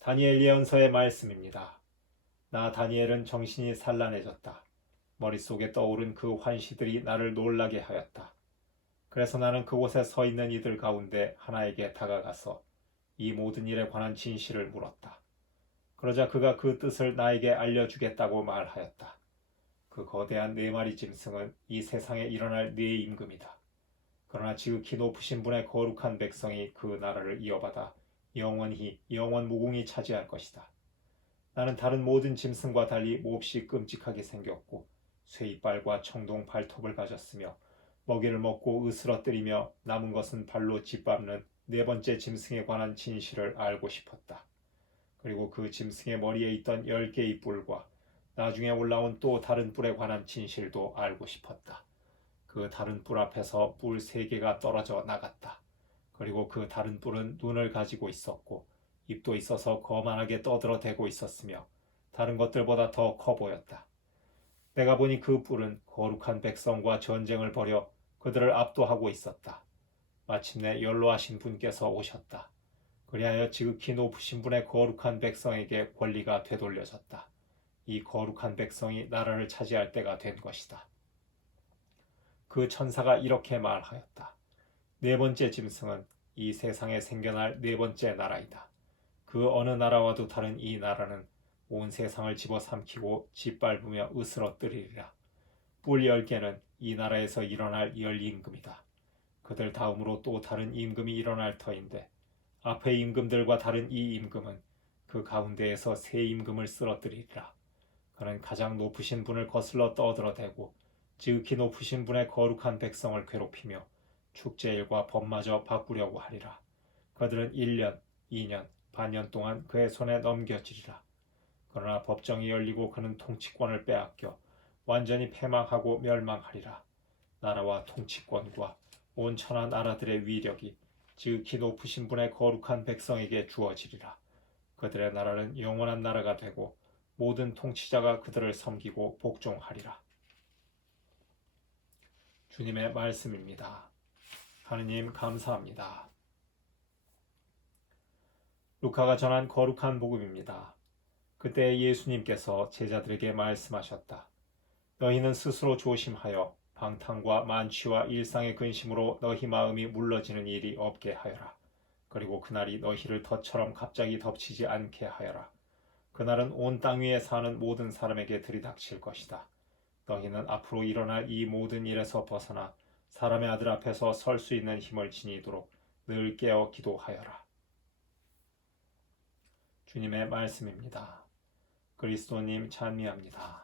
다니엘 예언서의 말씀입니다. 나 다니엘은 정신이 산란해졌다. 머릿속에 떠오른 그 환시들이 나를 놀라게 하였다. 그래서 나는 그곳에 서 있는 이들 가운데 하나에게 다가가서 이 모든 일에 관한 진실을 물었다. 그러자 그가 그 뜻을 나에게 알려주겠다고 말하였다. 그 거대한 네 마리 짐승은 이 세상에 일어날 네 임금이다. 그러나 지극히 높으신 분의 거룩한 백성이 그 나라를 이어받아 영원히 영원 무궁히 차지할 것이다. 나는 다른 모든 짐승과 달리 몹시 끔찍하게 생겼고 쇠이빨과 청동 발톱을 가졌으며 먹이를 먹고 으스러뜨리며 남은 것은 발로 짓밟는 네 번째 짐승에 관한 진실을 알고 싶었다. 그리고 그 짐승의 머리에 있던 열 개의 뿔과 나중에 올라온 또 다른 뿔에 관한 진실도 알고 싶었다. 그 다른 뿔 앞에서 뿔 세 개가 떨어져 나갔다. 그리고 그 다른 뿔은 눈을 가지고 있었고 입도 있어서 거만하게 떠들어 대고 있었으며 다른 것들보다 더 커 보였다. 내가 보니 그 뿔은 거룩한 백성과 전쟁을 벌여 그들을 압도하고 있었다. 마침내 연로하신 분께서 오셨다. 그리하여 지극히 높으신 분의 거룩한 백성에게 권리가 되돌려졌다. 이 거룩한 백성이 나라를 차지할 때가 된 것이다. 그 천사가 이렇게 말하였다. 네 번째 짐승은 이 세상에 생겨날 네 번째 나라이다. 그 어느 나라와도 다른 이 나라는 온 세상을 집어삼키고 짓밟으며 으스러뜨리리라. 뿔 열 개는 이 나라에서 일어날 열 임금이다. 그들 다음으로 또 다른 임금이 일어날 터인데 앞의 임금들과 다른 이 임금은 그 가운데에서 새 임금을 쓰러뜨리리라. 그는 가장 높으신 분을 거슬러 떠들어대고 지극히 높으신 분의 거룩한 백성을 괴롭히며 축제일과 법마저 바꾸려고 하리라. 그들은 1년, 2년, 반년 동안 그의 손에 넘겨지리라. 그러나 법정이 열리고 그는 통치권을 빼앗겨 완전히 패망하고 멸망하리라. 나라와 통치권과 온 천하 나라들의 위력이 지극히 높으신 분의 거룩한 백성에게 주어지리라. 그들의 나라는 영원한 나라가 되고 모든 통치자가 그들을 섬기고 복종하리라. 주님의 말씀입니다. 하느님 감사합니다. 루카가 전한 거룩한 복음입니다. 그때 예수님께서 제자들에게 말씀하셨다. 너희는 스스로 조심하여 방탕과 만취와 일상의 근심으로 너희 마음이 물러지는 일이 없게 하여라. 그리고 그날이 너희를 덫처럼 갑자기 덮치지 않게 하여라. 그날은 온 땅 위에 사는 모든 사람에게 들이닥칠 것이다. 너희는 앞으로 일어날 이 모든 일에서 벗어나 사람의 아들 앞에서 설 수 있는 힘을 지니도록 늘 깨어 기도하여라. 주님의 말씀입니다. 그리스도님 찬미합니다.